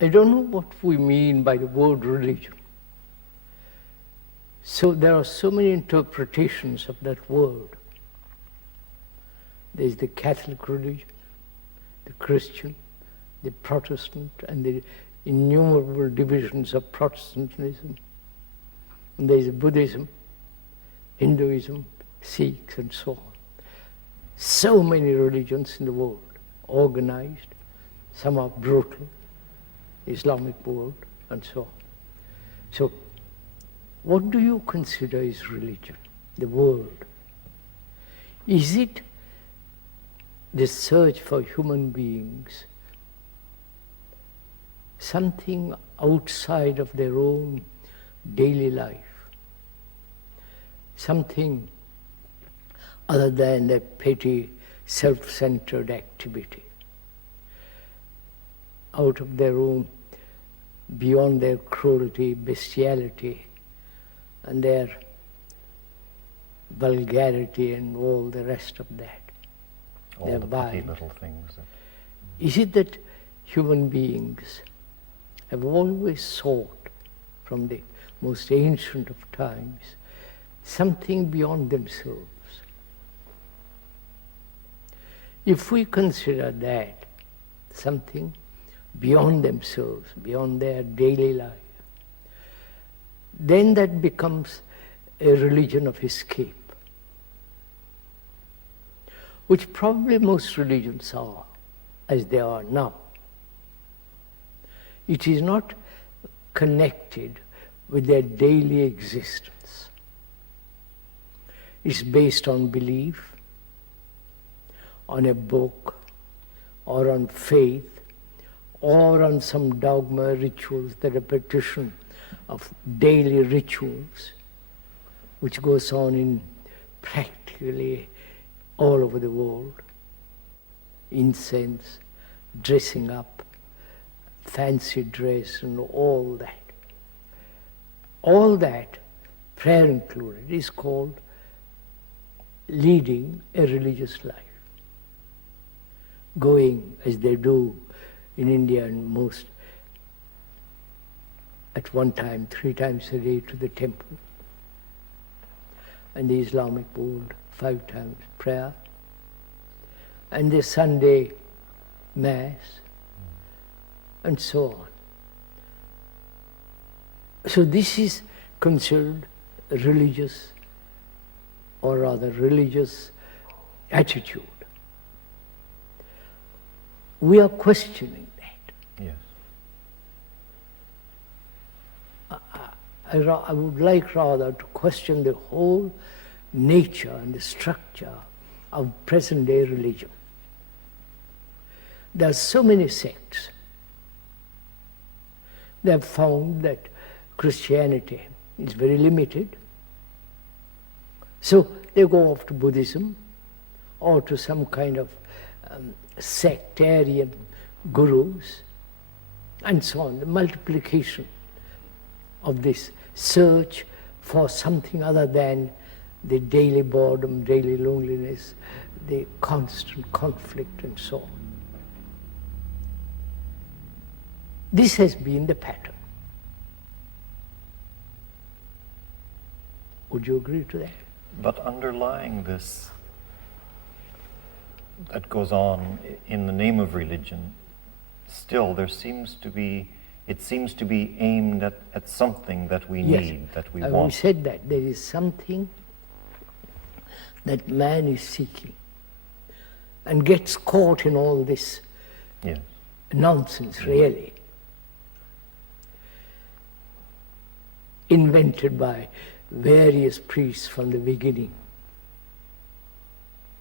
I don't know what we mean by the word religion. So there are so many interpretations of that word. There's the Catholic religion, the Christian, the Protestant, and the innumerable divisions of Protestantism. And there's Buddhism, Hinduism, Sikhs, and so on. So many religions in the world, organized. Some are brutal, Islamic world, and so on. So, what do you consider is religion, the word? Is it the search for human beings, something outside of their own daily life, something other than their petty, self-centered activity, out of their own, beyond their cruelty, bestiality, and their vulgarity and all the rest of that. All the petty little things. Is it that human beings have always sought, from the most ancient of times, something beyond themselves? If we consider that something beyond themselves, beyond their daily life, then that becomes a religion of escape, which probably most religions are, as they are now. It is not connected with their daily existence. It's based on belief, on a book, or on faith, or on some dogma, rituals, the repetition of daily rituals, which goes on in practically all over the world. Incense, dressing up, fancy dress, and all that. All that, prayer included, is called leading a religious life. Going, as they do in India and most, at one time, 3 times a day to the temple. And the Islamic world, 5 times prayer. And the Sunday Mass, and so on. So this is considered a religious, or rather religious attitude. We are questioning that. Yes. I would like rather to question the whole nature and the structure of present-day religion. There are so many sects. They have found that Christianity is very limited. So they go off to Buddhism or to some kind of sectarian gurus and so on. The multiplication of this search for something other than the daily boredom, daily loneliness, the constant conflict and so on. This has been the pattern. Would you agree to that? But underlying this, that goes on in the name of religion, still there seems to be, it seems to be aimed at something that we need, that we want. We said that there is something that man is seeking and gets caught in all this nonsense, really, invented by various priests from the beginning,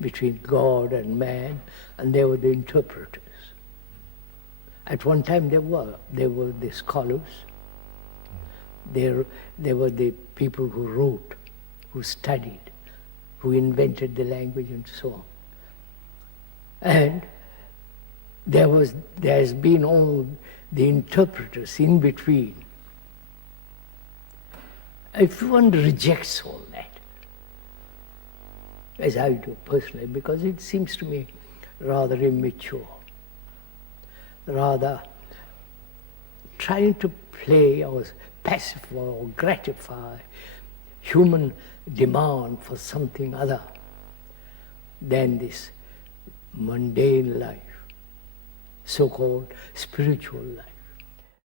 between God and man, and they were the interpreters. At one time they were the scholars, they were the people who wrote, who studied, who invented the language and so on. And there has been all the interpreters in between. If one rejects all that, as I do personally, because it seems to me rather immature, rather trying to play or pacify or gratify human demand for something other than this mundane life, so-called spiritual life.